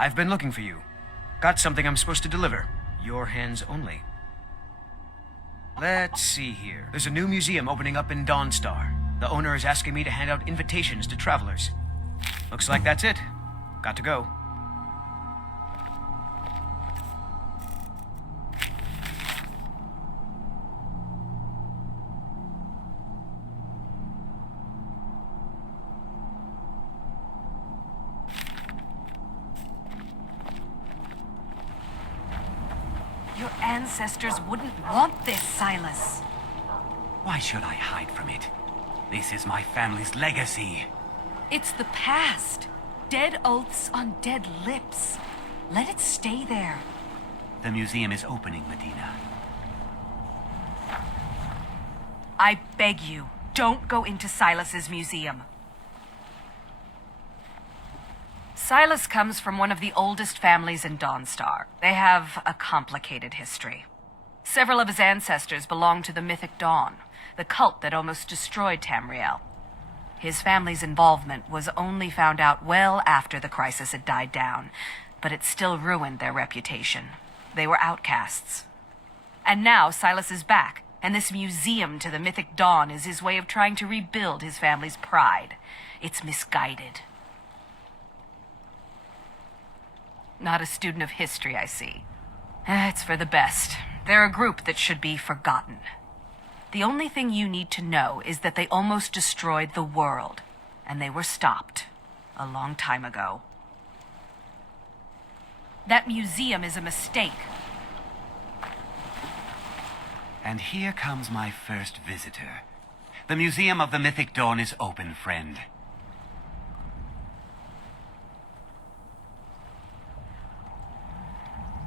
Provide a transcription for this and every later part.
I've been looking for you. Got something I'm supposed to deliver. Your hands only. Let's see here. There's a new museum opening up in Dawnstar. The owner is asking me to hand out invitations to travelers. Looks like that's it. Got to go. Your ancestors wouldn't want this, Silus. Why should I hide from it? This is my family's legacy. It's the past. Dead oaths on dead lips. Let it stay there. The museum is opening, Medina. I beg you, don't go into Silus's museum. Silus comes from one of the oldest families in Dawnstar. They have a complicated history. Several of his ancestors belong to the Mythic Dawn, the cult that almost destroyed Tamriel. His family's involvement was only found out well after the crisis had died down, but it still ruined their reputation. They were outcasts. And now Silus is back, and this museum to the Mythic Dawn is his way of trying to rebuild his family's pride. It's misguided. Not a student of history, I see. It's for the best. They're a group that should be forgotten. The only thing you need to know is that they almost destroyed the world, and they were stopped a long time ago. That museum is a mistake. And here comes my first visitor. The Museum of the Mythic Dawn is open, friend.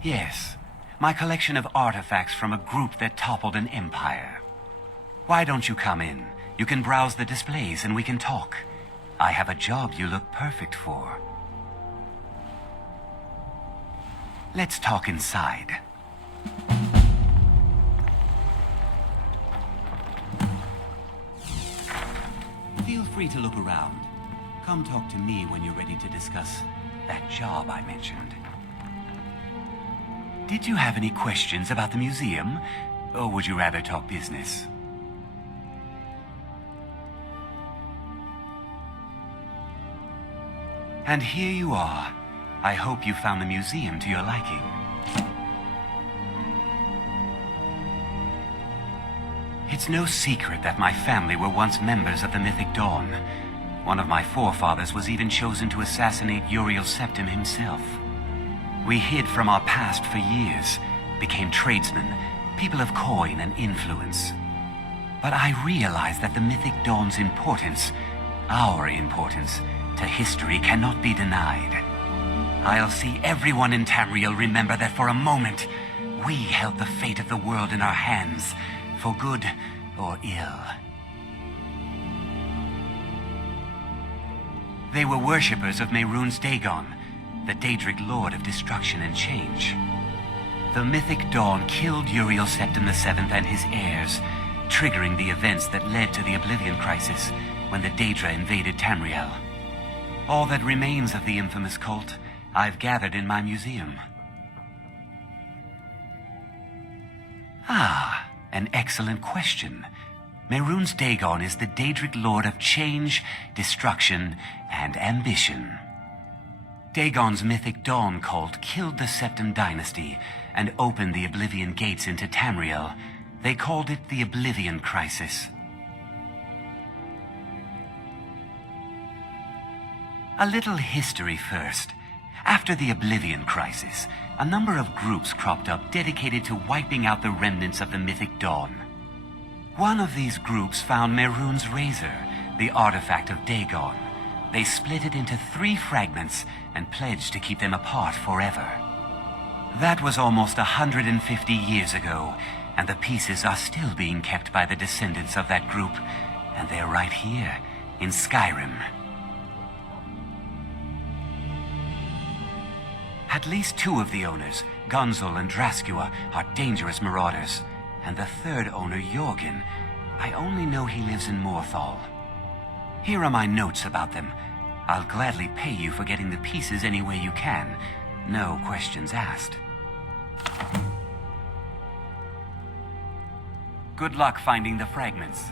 Yes, my collection of artifacts from a group that toppled an empire. Why don't you come in? You can browse the displays and we can talk. I have a job you look perfect for. Let's talk inside. Feel free to look around. Come talk to me when you're ready to discuss that job I mentioned. Did you have any questions about the museum? Or would you rather talk business? And here you are. I hope you found the museum to your liking. It's no secret that my family were once members of the Mythic Dawn. One of my forefathers was even chosen to assassinate Uriel Septim himself. We hid from our past for years, became tradesmen, people of coin and influence. But I realized that the Mythic Dawn's importance, our importance, to history cannot be denied. I'll see everyone in Tamriel remember that for a moment, we held the fate of the world in our hands, for good or ill. They were worshippers of Mehrunes Dagon, the Daedric Lord of Destruction and Change. The Mythic Dawn killed Uriel Septim VII and his heirs, triggering the events that led to the Oblivion Crisis when the Daedra invaded Tamriel. All that remains of the infamous cult I've gathered in my museum. Ah, an excellent question. Mehrunes Dagon is the Daedric Lord of Change, Destruction, and Ambition. Dagon's Mythic Dawn cult killed the Septim Dynasty and opened the Oblivion Gates into Tamriel. They called it the Oblivion Crisis. A little history first. After the Oblivion Crisis, a number of groups cropped up dedicated to wiping out the remnants of the Mythic Dawn. One of these groups found Mehrunes Razor, the artifact of Dagon. They split it into 3 fragments and pledged to keep them apart forever. That was almost 150 years ago, and the pieces are still being kept by the descendants of that group, and they're right here in Skyrim. At least 2 of the owners, Gunzel and Draskua, are dangerous marauders, and the 3rd owner, Jorgen, I only know he lives in Morthal. Here are my notes about them. I'll gladly pay you for getting the pieces any way you can. No questions asked. Good luck finding the fragments.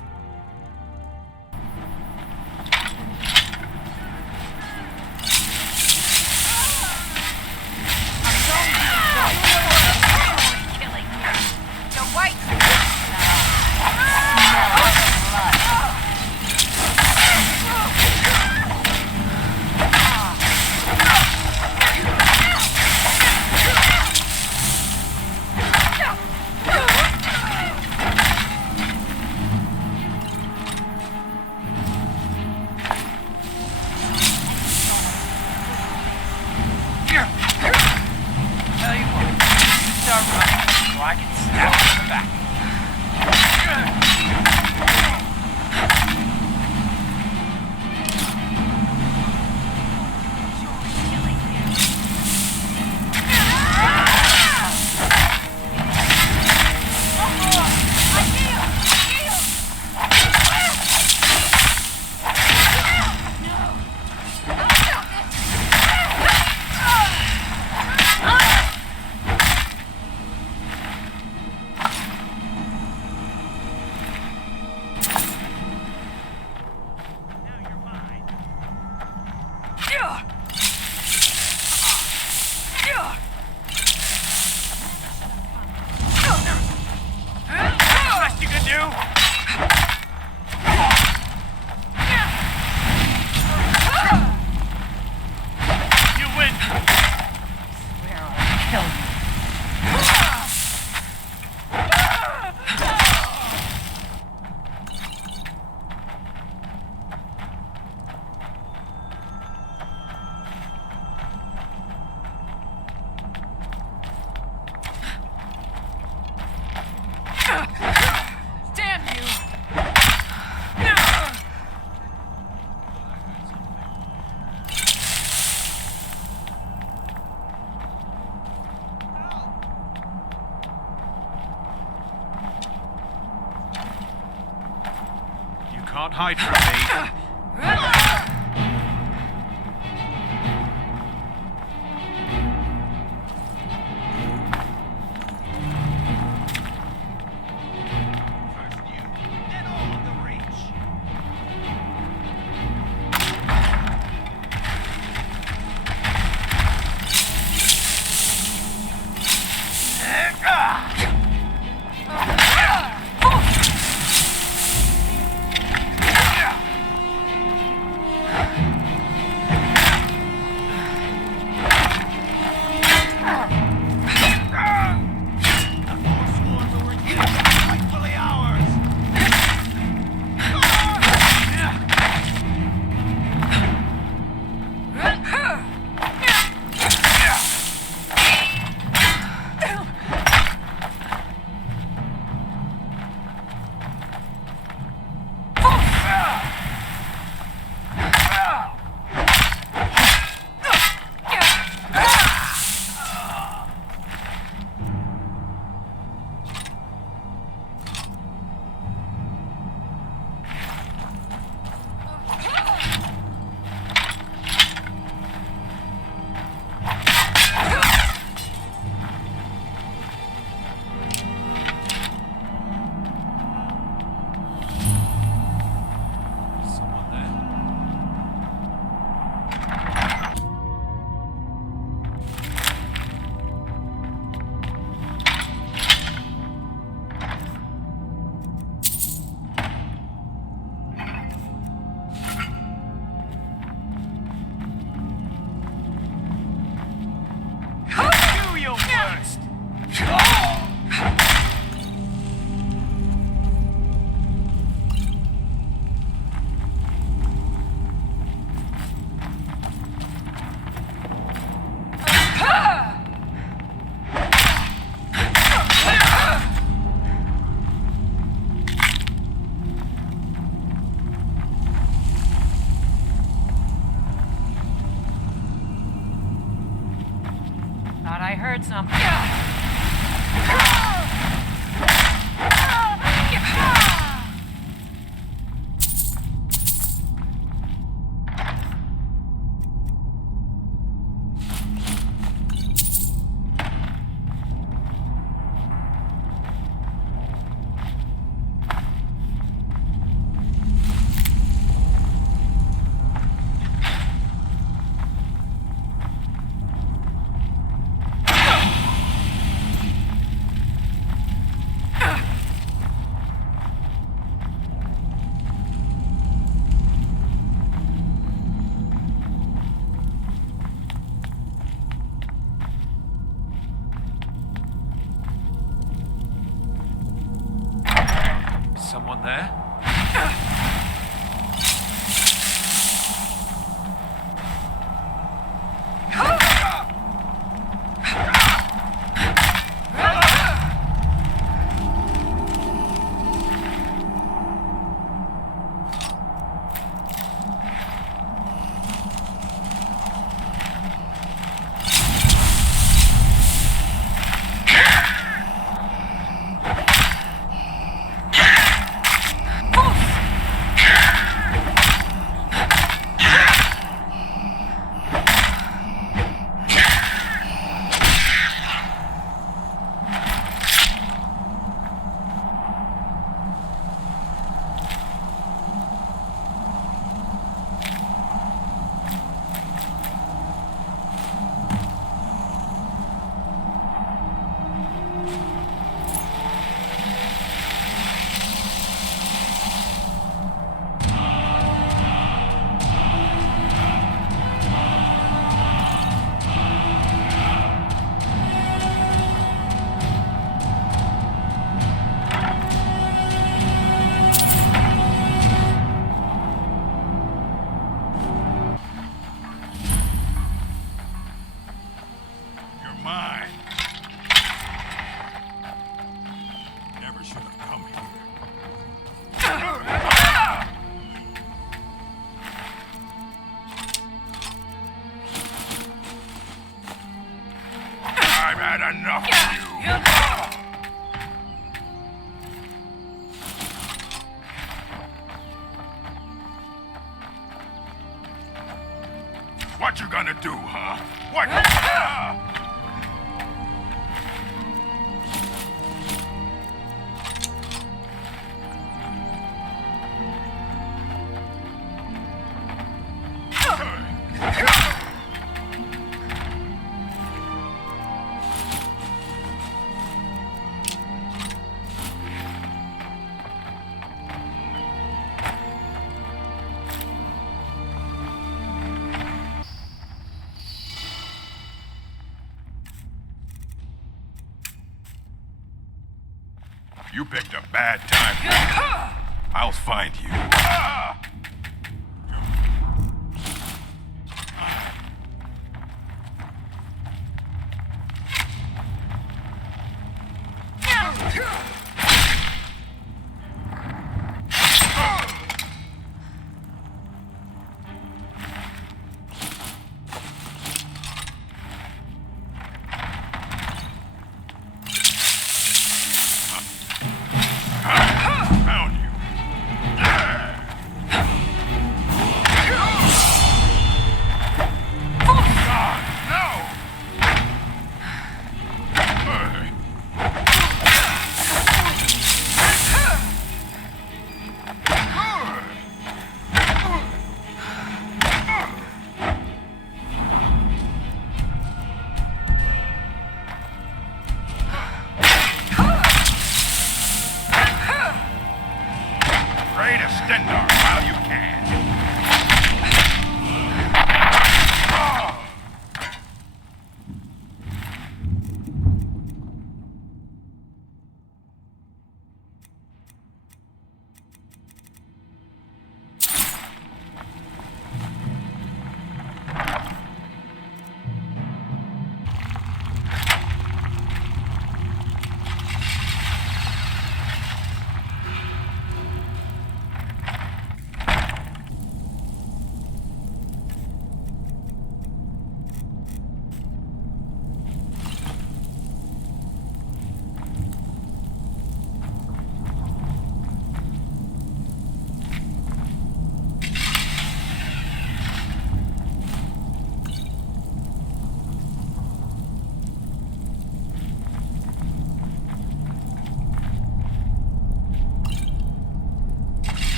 Can't hide from me. heard something. someone there? What you gonna do, huh? What? You picked a bad time. I'll find you. Found you.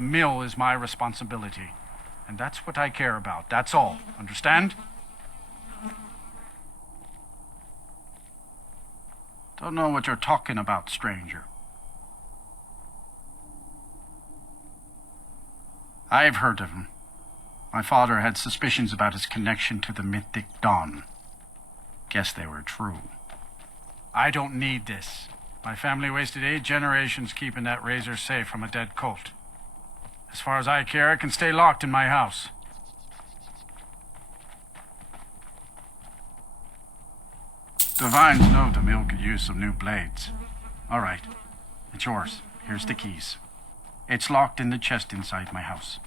The mill is my responsibility. And that's what I care about. That's all. Understand? Don't know what you're talking about, stranger. I've heard of him. My father had suspicions about his connection to the mythic Dawn. Guess they were true. I don't need this. My family wasted 8 generations keeping that razor safe from a dead cult. As far as I care, it can stay locked in my house. The Vines know the mill could use some new blades. All right, it's yours. Here's the keys. It's locked in the chest inside my house.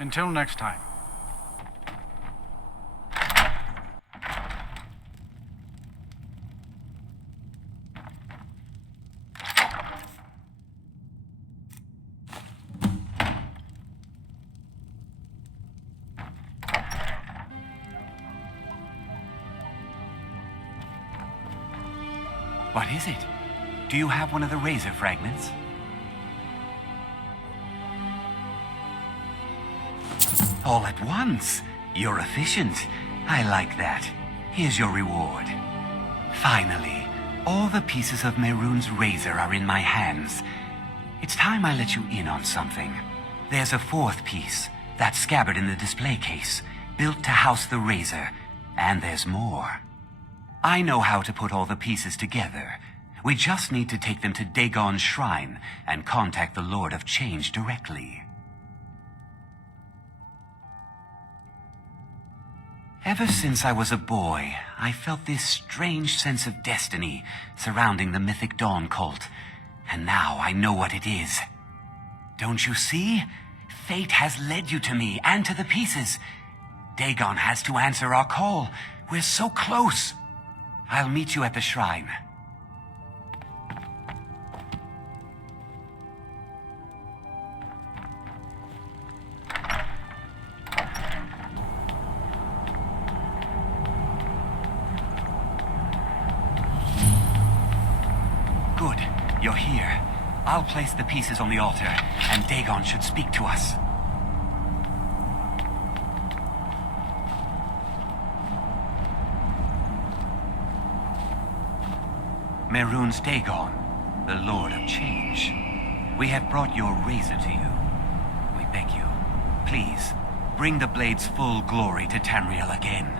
Until next time. What is it? Do you have one of the razor fragments? All at once. You're efficient. I like that. Here's your reward. Finally, all the pieces of Mehrunes Razor are in my hands. It's time I let you in on something. There's a 4th piece, that scabbard in the display case, built to house the razor, and there's more. I know how to put all the pieces together. We just need to take them to Dagon's shrine and contact the Lord of Change directly. Ever since I was a boy, I felt this strange sense of destiny surrounding the Mythic Dawn cult, and now I know what it is. Don't you see? Fate has led you to me and to the pieces. Dagon has to answer our call. We're so close. I'll meet you at the shrine. Good. You're here. I'll place the pieces on the altar, and Dagon should speak to us. Mehrunes Dagon, the Lord of Change. We have brought your razor to you. We beg you, please, bring the blade's full glory to Tamriel again.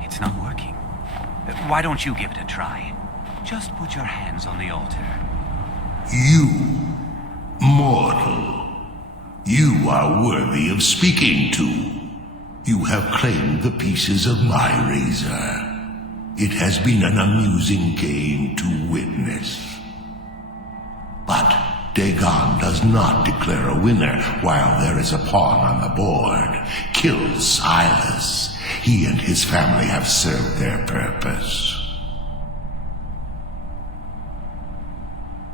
It's not working. Why don't you give it a try? Just put your hands on the altar. You, mortal, you are worthy of speaking to. You have claimed the pieces of my razor. It has been an amusing game to witness. But Dagon does not declare a winner while there is a pawn on the board. Kill Silus. He and his family have served their purpose.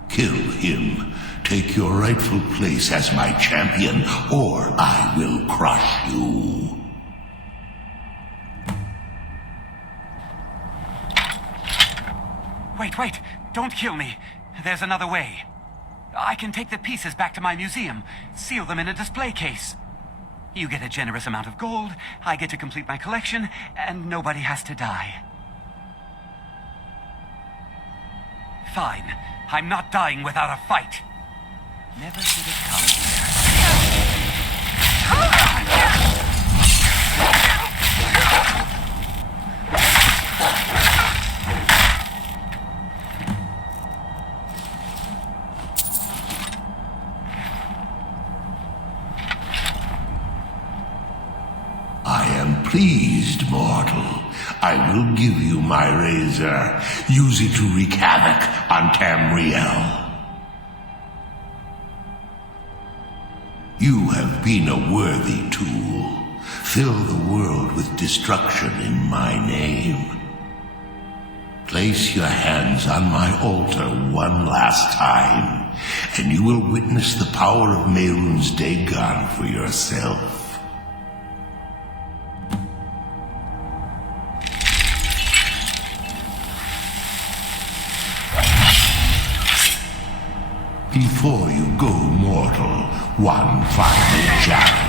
Kill him. Take your rightful place as my champion, or I will crush you. Wait, don't kill me. There's another way. I can take the pieces back to my museum, seal them in a display case. You get a generous amount of gold, I get to complete my collection, and nobody has to die. Fine. I'm not dying without a fight. Never should have come here. I am pleased, mortal. I will give you my razor. Use it to wreak havoc on Tamriel. You have been a worthy tool. Fill the world with destruction in my name. Place your hands on my altar one last time, and you will witness the power of Mehrunes Dagon for yourself. Before you go mortal, one final challenge.